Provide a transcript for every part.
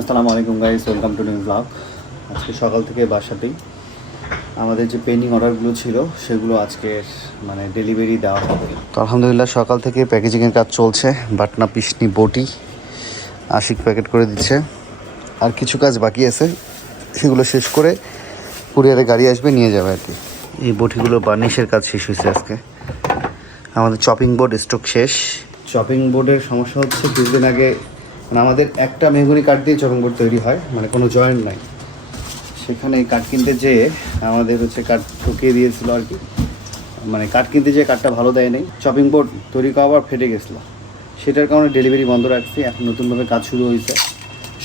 আসসালামু আলাইকুম guys, welcome to new blog. আজকে সকাল থেকে বাসাতেই আমাদের যে পেন্ডিং অর্ডারগুলো ছিল সেগুলো আজকে ডেলিভারি দেওয়া হবে। তো আলহামদুলিল্লাহ সকাল থেকে প্যাকেজিংয়ের কাজ চলছে। বাটনা পিসনি বটি আশিক প্যাকেট করে দিচ্ছে, আর কিছু কাজ বাকি আছে, সেগুলো শেষ করে কুরিয়ারে গাড়ি আসবে নিয়ে যাবে আর কি। এই বটিগুলো বার্নিশের কাজ শেষ হয়েছে আজকে। আমাদের চপিং বোর্ড স্টক শেষ। চপিং বোর্ডের সমস্যা হচ্ছে কিছুদিন আগে আমাদের একটা মেহগনি কাঠ দিয়ে চপিং বোর্ড তৈরি হয়, কোনো জয়েন্ট নাই। সেখানে কাঠ কিনতে যেয়ে আমাদের কাঠ ঠকিয়ে দিয়েছিল আর কি। কাঠ কিনতে যেয়ে কাঠটা ভালো দেয় নাই, চপিং বোর্ড তৈরি করা আবার ফেটে গেছিলো। সেটার কারণে ডেলিভারি বন্ধ রাখছি। এখন নতুনভাবে কাজ শুরু হয়েছে,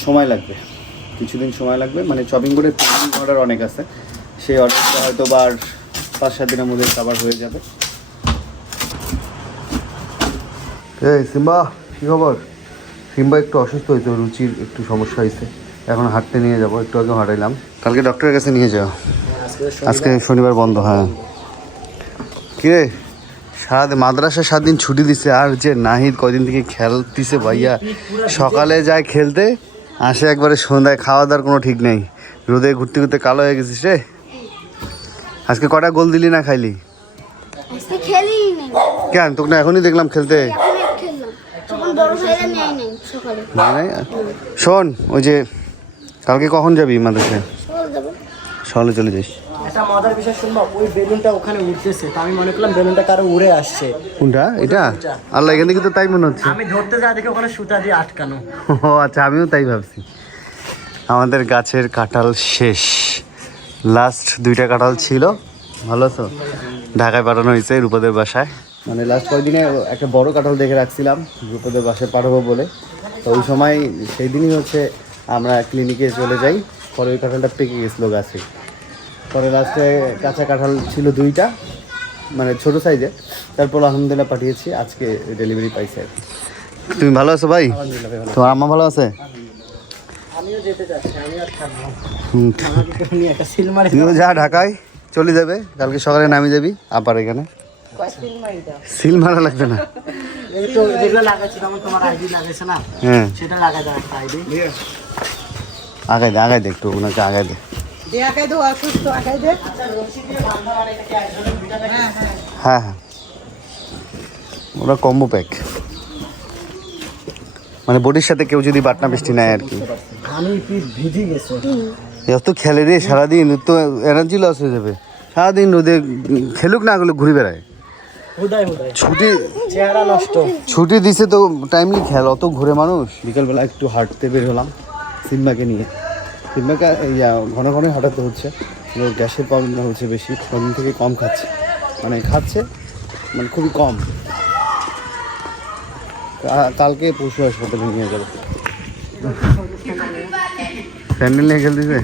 সময় লাগবে, কিছুদিন সময় লাগবে। চপিং বোর্ডের পেন্ডিং অর্ডার অনেক আছে, সেই অর্ডারটা হয়তো বা 5-7 দিনের মধ্যে কভার হয়ে যাবে। এই সিম্বা, কী খবর? সিম্বা একটু অসুস্থ হয়েছে, রুচির একটু সমস্যা হয়েছে, এখন হাঁটতে নিয়ে যাবো। একটু আগে হাঁটাইলাম, কালকে ডক্টরের কাছে নিয়ে যাও। আজকে শনিবার বন্ধ। হ্যাঁ কিরে, সারাদিন মাদ্রাসা 7 দিন ছুটি দিছে, আর যে নাহিদ কয়দিন থেকে খেলতেছে ভাইয়া। সকালে যায় খেলতে, আসে একবারে সন্ধ্যায়, খাওয়া দাওয়ার কোনো ঠিক নেই। রোদে ঘুরতে ঘুরতে কালো হয়ে গেছিস রে। আজকে কটা গোল দিলি না খাইলি? কেন তোকে না এখনই দেখলাম খেলতে। শোন, ওই যে কালকে কখন যাবি মাদ্রাসায়? সকালে চলে যাস। একটা মজার বিষয় শুনবো, ওই বেলুনটা ওখানে উঠতেছে, তো আমি মনে করলাম বেলুনটা কারো উড়ে আসছে। কোনটা এটা? আল্লাহ, এখান থেকে তো তাই মনে হচ্ছে। আমি ধরতে যা দেখি ওখানে সুতা দিয়ে আটকানো। ও আচ্ছা, আমিও তাই ভাবছি। আমাদের গাছের কাঁঠাল শেষ, লাস্ট 2টা কাঁঠাল ছিল। ভালো তো, ঢাকায় পাঠানো হয়েছে রূপদের বাসায়। লাস্ট কয়েকদিনে একটা বড় কাঁঠাল দেখে রাখছিলাম রূপদের বাসায় পাঠাবো বলে। তো ওই সময় সেই দিনই আমরা ক্লিনিকে চলে যাই। পরে ওই কাঁঠালটা পেকে গেছিলো গাছে। পরে লাস্টে কাঁচা কাঁঠাল ছিল 2টা, ছোটো সাইজে। তারপর আলহামদুলিল্লাহ পাঠিয়েছি, আজকে ডেলিভারি পাইছে আর কি। তুমি ভালো আছো ভাই? তোমার আম্মা ভালো আছে? আমিও যেতে চাচ্ছি, আমি আর থাকবো। তুমিও যা ঢাকায় চলে যাবে, কালকে সকালে নামে যাবি আবার এখানে। সিল মারা লাগবে না, হ্যাঁ আগাই দে একটু, ওনাকে আগাই দে। হ্যাঁ হ্যাঁ, ওরা কম্বো প্যাক, বডির সাথে কেউ যদি বাটনা বৃষ্টি নেয় আর কি। আমি ভিজে গেছে, এত খেলে রে সারাদিন, তো এনার্জি লস হয়ে যাবে। সারাদিন রোদে খেলুক না, গুলো ঘুরে বেড়ায়। ছুটি চেহারা নষ্ট, ছুটি দিছে তো টাইমলি খেল, অত ঘুরে মানুষ। বিকালবেলা একটু হাঁটতে বের হলাম সিম্বাকে নিয়ে। সিম্বাকে ঘন ঘন হাঁটাতে হচ্ছে, গ্যাসের প্রবলেমটা হচ্ছে বেশি। কদিন থেকে কম খাচ্ছে, খাচ্ছে খুবই কম। কালকে পরশু হাসপাতালে নিয়ে যাবে। স্যান্ডেল নিয়ে খেলতেছে,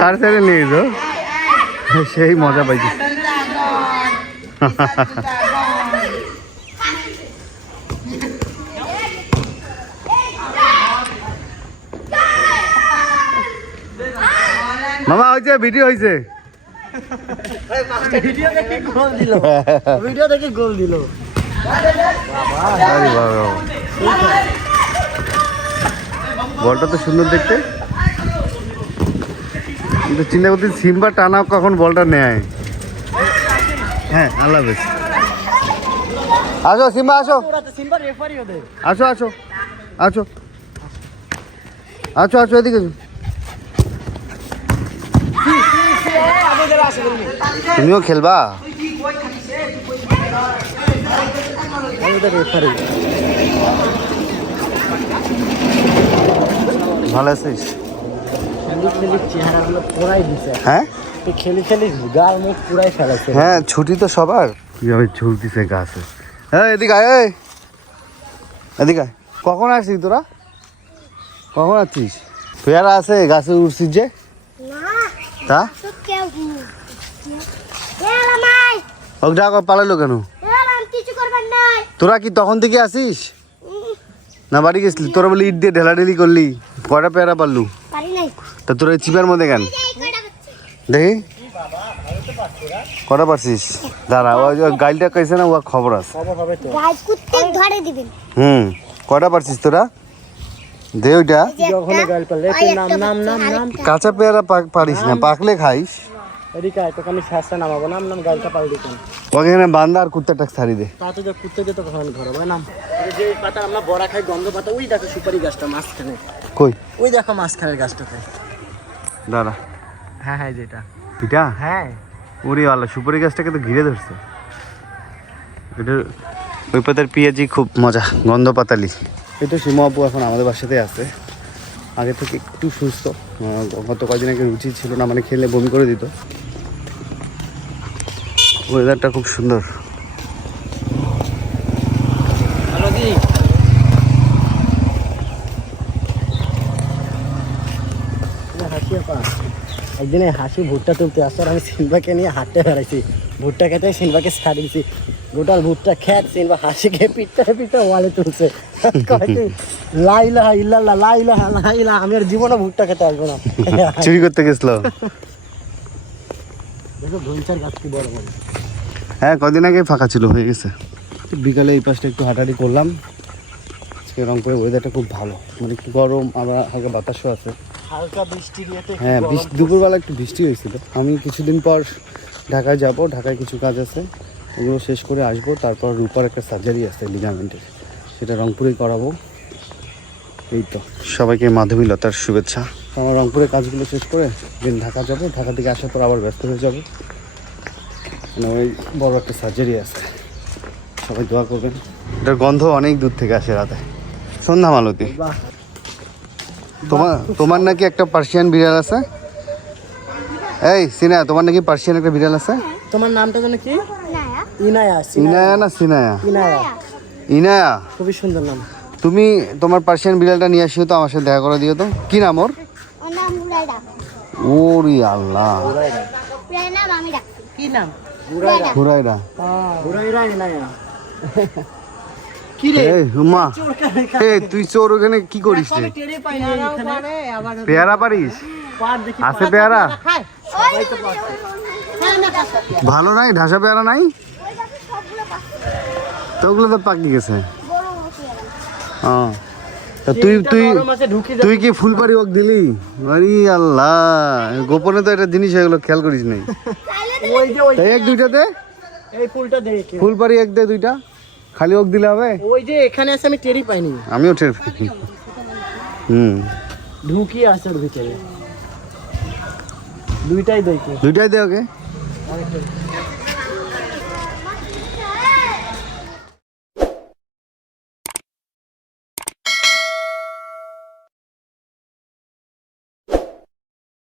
কার স্যান্ডেল নিয়ে তো সেই মজা পাইছি। মামা ওই যে ভিডিও হয়েছে, ভিডিও দেখে গোল দিল। বলটা তো সুন্দর দেখতে, কিন্তু চিন্তা করতে সিম্বা টানা কখন বলটা নেয়। হ্যাঁ আল্লাহ হাফেজ। আসো সিম্বা, আসো আসো আসো আসো আচ্ছা আচ্ছা, এদিকে তুমিও খেলবা? ভালো আছিস? হ্যাঁ হ্যাঁ, ছুটি তো সবার। কিভাবে ঝুলতিছে গাছে। হ্যাঁ এদিকে আয়, এদিকে আয়। কখন আসছিস তোরা? কখন আসছিস? পেয়ারা আছে গাছে উঠছিস যে? তা পালাইলো কেন? তোরা কি তখন থেকে আসিস না বাড়ি গেছিলি? তোরা বলি ইট দিয়ে ঢেলাঢেলি করলি, কয়টা পেয়ারা পারলু? তা তোরা চিপার মধ্যে কেন? দেখি কটা পারছিস? দাঁড়া, ওই গাইলটা কইছে না, ও খবর আছে। কটা পারছিস তোরা? দে ওইটা। যখন গাল পারলে নাম নাম নাম নাম কাঁচা পেয়ারা পারিস না, পাকলে খাইস। এদিকে আয়, তোকে আমি শ্বাসটা নামাবো, নাম নাম গালটা পাল্টি কেন ওখানে বান্দা আর কুত্তাটা ছাড়ি দে। তা তো যে কুত্তে যেত তখন আমি ধরবো নাম। এই যে পাতা আমরা বড়া খাই, গন্ধ পাতা, ওই দেখো সুপারি গাছটা মাঝখানে, কই? ওই দেখো মাঝখানের গাছটাতে। দাঁড়া, হ্যাঁ হ্যাঁ যেটা, এটা? হ্যাঁ ওরে আল্লাহ, সুপারি গাছটাকে তো ঘিরে ধরছে। এটা ওই পাতার পেঁয়াজি খুব মজা, গন্ধ পাতালি। এই তো সীমা আপু এখন আমাদের বাসাতে আছে। আগে থেকে একটু সুস্থ, গত কয়েকদিন আগে রুচি ছিল না, মানে খেলে বমি করে দিত। ওয়েদারটা খুব সুন্দর। হ্যালো দি, হাসি আপা একদিনে হাসি ভুট্টা তুলতে আসছে, আর আমি সিনবাকে নিয়ে হাঁটতে বেড়াইছি, ভুট্টা খেতে সিনবাকে ছাড়িয়েছি, গোটাল ভুট্টা খেত সিনবা হাসি খেয়ে পিঠটা পিঠটা ওয়ালে তুলছে। লাইলা ইল্লাল্লাহ লাইলা লাইলা, আমি আর জীবনে ভুট্টা খেতে আসবো না। চুরি করতে গেছিল। দেখো ধুলচার গাছ কি বড় বড়। হ্যাঁ, কদিন আগে ফাঁকা ছিল, হয়ে গেছে। বিকালে এই পাশটা একটু হাঁটাহাঁটি করলাম। আজকে রংপুরের ওয়েদারটা খুব ভালো, মানে একটু গরম, আবার হালকা বাতাসও আছে। হালকা বৃষ্টি দিয়েতে হ্যাঁ, দুপুরবেলা একটু বৃষ্টি হয়েছিল। আমি কিছুদিন পর ঢাকায় যাব, ঢাকায় কিছু কাজ আছে, ওগুলো শেষ করে আসবো। তারপর রূপার একটা সার্জারি আছে লিগামেন্টের, সেটা রংপুরেই করাবো। এই তো, সবাইকে মাধবীলতার শুভেচ্ছা। আমার রংপুরের কাজগুলো শেষ করে দিন ঢাকা যাব, ঢাকা থেকে আসার পর আবার ব্যস্ত হয়ে যাবো, মানে ওই বড় একটা সার্জারি আছে। সবাই দোয়া করবেন। এটার গন্ধ অনেক দূর থেকে আসে রাতে। সন্ধ্যা মালতী, বাহ, তোমার নাকি একটা পার্সিয়ান বিড়াল আছে? এই সিনা, তোমার নাকি পার্সিয়ান একটা বিড়াল আছে? তোমার নামটা যেন কি? ইনায়া। ইনায়া না সিনায়া? ইনায়া, ইনায়া, খুবই সুন্দর নাম। তুমি তোমার পার্সিয়ান বিড়ালটা নিয়ে আসিও তো, আমার সাথে দেখা করে দিও তো। কি নাম ওর? ওরে আল্লাহ, কি নাম? হুরাইরা। হুরাইরা ইনায়া। কি রে এই হুমা, এই তুই চোর ওখানে কি করিস রে? টেরে পাইনি এখানে। পেয়ারা পারিস? পার দেখি আছে পেয়ারা? সবাই তো পাচ্ছে। ভালো নাই, ঢাসা পেয়ারা নাই তো? ওগুলো তো পাকি গেছে। হ্যাঁ, তা তুই কি ফুলপাড়ি ওক দিলি? আরে আল্লাহ, গোপনে তো একটা জিনিস এগুলো খেয়াল করিস নাই। ওই যে ওই তাই এক দুইটাতে এই ফুলটা দেখে, ফুলপাড়ি এক দে, দুইটা খালি ওক দিলে হবে? ওই যে এখানে আছে, আমি টেরি পাইনি। আমিও টের পাইনি। ঢুকিয়ে আছে ওর ভিতরে, দুইটাই দেখে। দুইটাই দে ওকে।